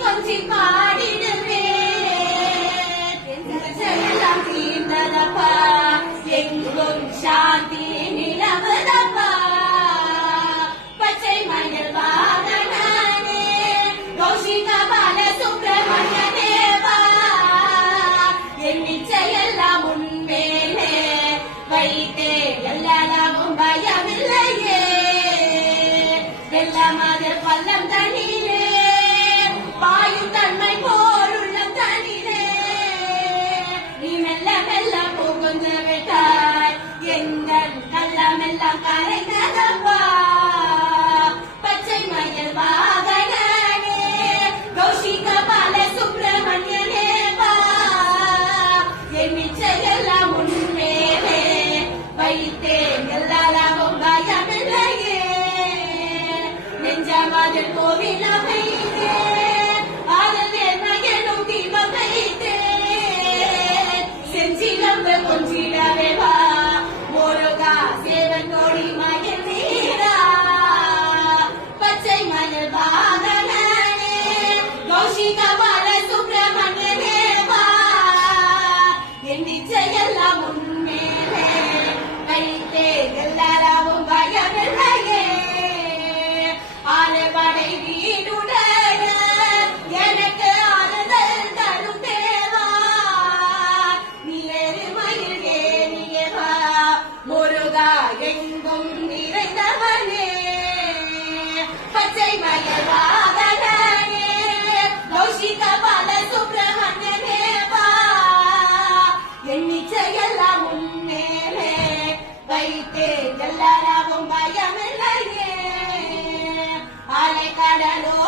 கொஞ்சி பாடிடுவே எல்லாம் தீர்ந்ததப்பா எங்கும் சாந்தி நிலவதப்பா பச்சை மயில் வாகனே கௌஷிக பால சுப்பிரமணிய தேவா என் நிச்சயெல்லாம் உன்மேலே வைத்தே எல்லாமும் பயமில்லையே வெள்ளமது பள்ளம் தண்ணிலே பாயும் தன்மை போலுள்ள தண்ணிலே நீ மெல்ல மெல்ல புகுந்து விட்டாய் எங்கள் நல்லமெல்லாம் கரைந்ததப்பா பச்சை மயில் வாகனே கௌஷிக பால சுப்பிரமணியனே வா என் நிச்சயெல்லாம் உன்மேலே வைத்தேன் எல்லாமும் பயமில்லையே நெஞ்சமதில் கோவில் அமைத்தே அதில் என்னும் தீபம் வைத்தே செஞ்சிலம்பு கொஞ்சிடவே வா முருகா சேவன் கோடி மயில் வீரா பச்சை மயில் வாகனே கௌஷிக பால சுப்பிரமணியனே வா என் நிச்சயெல்லாம் உன்மேலே வைத்தே எல்லாரும் பயமில்லையே ஆறுபடை வீடுடைய எனக்கு ஆறுதல் தரும் தேவா நீ எருமையில் ஏறியவா முருகா எங்கும் நிறைந்தவனே பச்சை மயில் வாகனே கௌஷிக பால சுப்பிரமணியனே வா என் நிச்சயெல்லாம் உன்மேலே வைத்தே எல்லாரும் பயமில்லையே அலை கடலோ